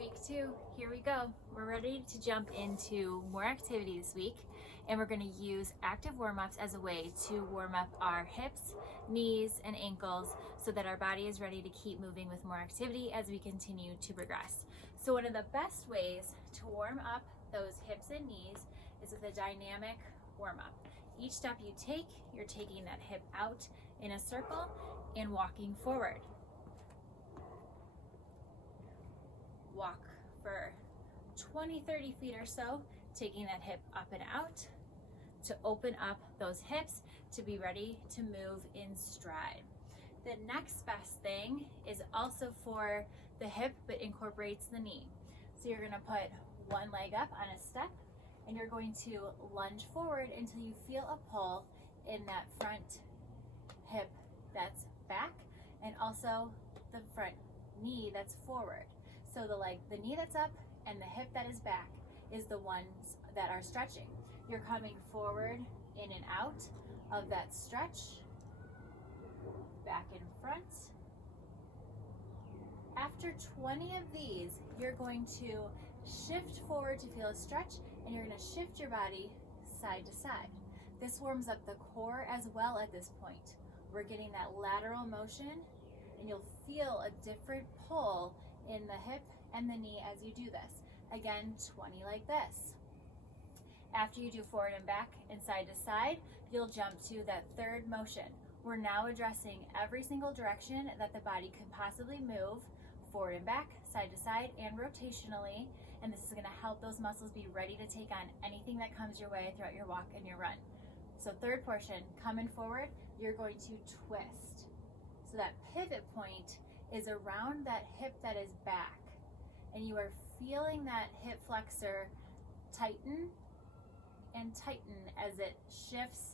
Week 2, here we go. We're ready to jump into more activity this week, and we're going to use active warm-ups as a way to warm up our hips, knees, and ankles so that our body is ready to keep moving with more activity as we continue to progress. So one of the best ways to warm up those hips and knees is with a dynamic warm-up. Each step you take, you're taking that hip out in a circle and walking forward. Walk for 20-30 feet or so, taking that hip up and out to open up those hips to be ready to move in stride. The next best thing is also for the hip but incorporates the knee. So you're going to put one leg up on a step and you're going to lunge forward until you feel a pull in that front hip that's back and also the front knee that's forward. So the knee that's up and the hip that is back is the ones that are stretching. You're coming forward in and out of that stretch, back and front. After 20 of these, you're going to shift forward to feel a stretch, and you're going to shift your body side to side. This warms up the core as well at this point. We're getting that lateral motion, and you'll feel a different pull in the hip and the knee as you do this. Again, 20 like this. After you do forward and back and side to side, you'll jump to that third motion. We're now addressing every single direction that the body could possibly move, forward and back, side to side, and rotationally, and this is going to help those muscles be ready to take on anything that comes your way throughout your walk and your run. So third portion, coming forward, you're going to twist. So that pivot point is around that hip that is back, and you are feeling that hip flexor tighten and tighten as it shifts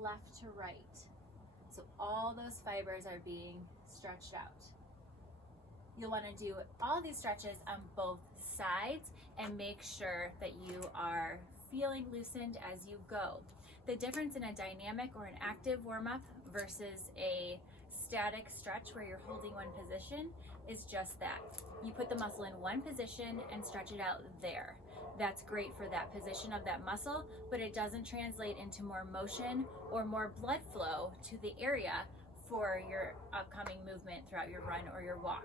left to right. So all those fibers are being stretched out. You'll want to do all these stretches on both sides and make sure that you are feeling loosened as you go. The difference in a dynamic or an active warm-up versus a static stretch where you're holding one position is just that. You put the muscle in one position and stretch it out there. That's great for that position of that muscle, but it doesn't translate into more motion or more blood flow to the area for your upcoming movement throughout your run or your walk.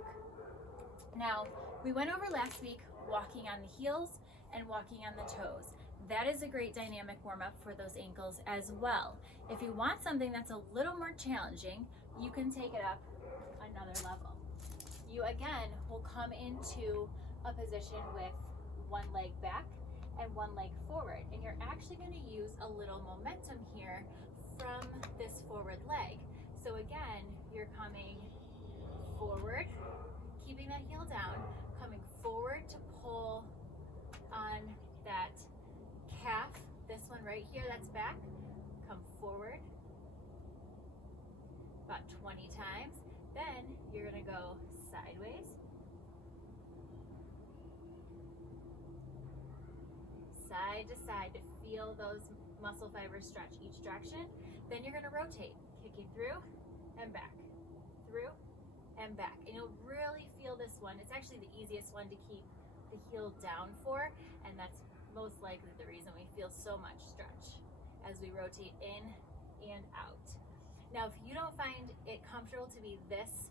Now, we went over last week walking on the heels and walking on the toes. That is a great dynamic warm-up for those ankles as well. If you want something that's a little more challenging, you can take it up another level. You again will come into a position with one leg back and one leg forward, and you're actually going to use a little momentum here from this forward leg. So again, you're coming forward, keeping that heel down, coming forward to pull on that calf, this one right here that's back, come forward about 20 times. Then you're going to go sideways, side to side to feel those muscle fibers stretch each direction. Then you're going to rotate, kicking through and back, through and back. And you'll really feel this one. It's actually the easiest one to keep the heel down for, and that's most likely the reason we feel so much stretch as we rotate in and out. Now, if you don't find it comfortable to be this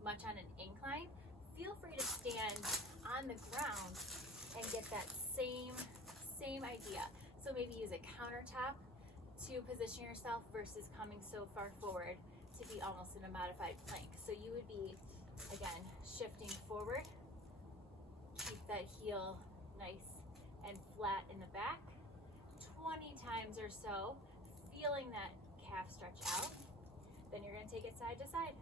much on an incline, feel free to stand on the ground and get that same idea. So maybe use a countertop to position yourself versus coming so far forward to be almost in a modified plank. So you would be, again, shifting forward, keep that heel nice and flat in the back, 20 times or so, feeling that calf stretch out. Then you're going to take it side to side.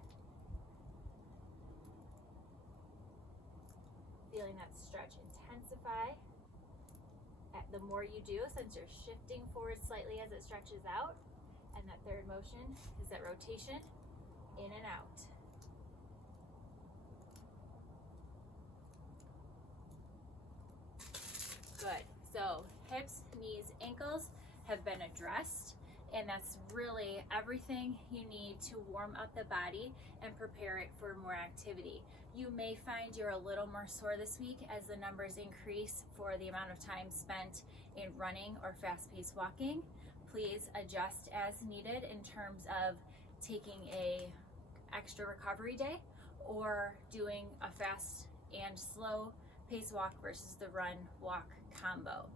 Feeling that stretch intensify. The more you do, since you're shifting forward slightly as it stretches out, and that third motion is that rotation in and out. Good. So hips, knees, ankles have been addressed. And that's really everything you need to warm up the body and prepare it for more activity. You may find you're a little more sore this week as the numbers increase for the amount of time spent in running or fast-paced walking. Please adjust as needed in terms of taking a extra recovery day or doing a fast and slow pace walk versus the run walk combo.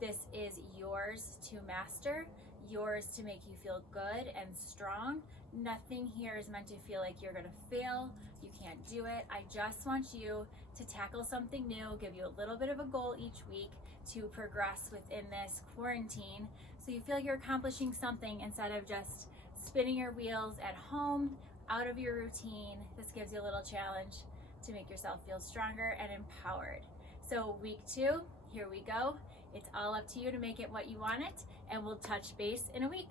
This is yours to master, yours to make you feel good and strong. Nothing here is meant to feel like you're gonna fail, you can't do it. I just want you to tackle something new, give you a little bit of a goal each week to progress within this quarantine so you feel like you're accomplishing something instead of just spinning your wheels at home, out of your routine. This gives you a little challenge to make yourself feel stronger and empowered. So week 2, here we go. It's all up to you to make it what you want it, and we'll touch base in a week.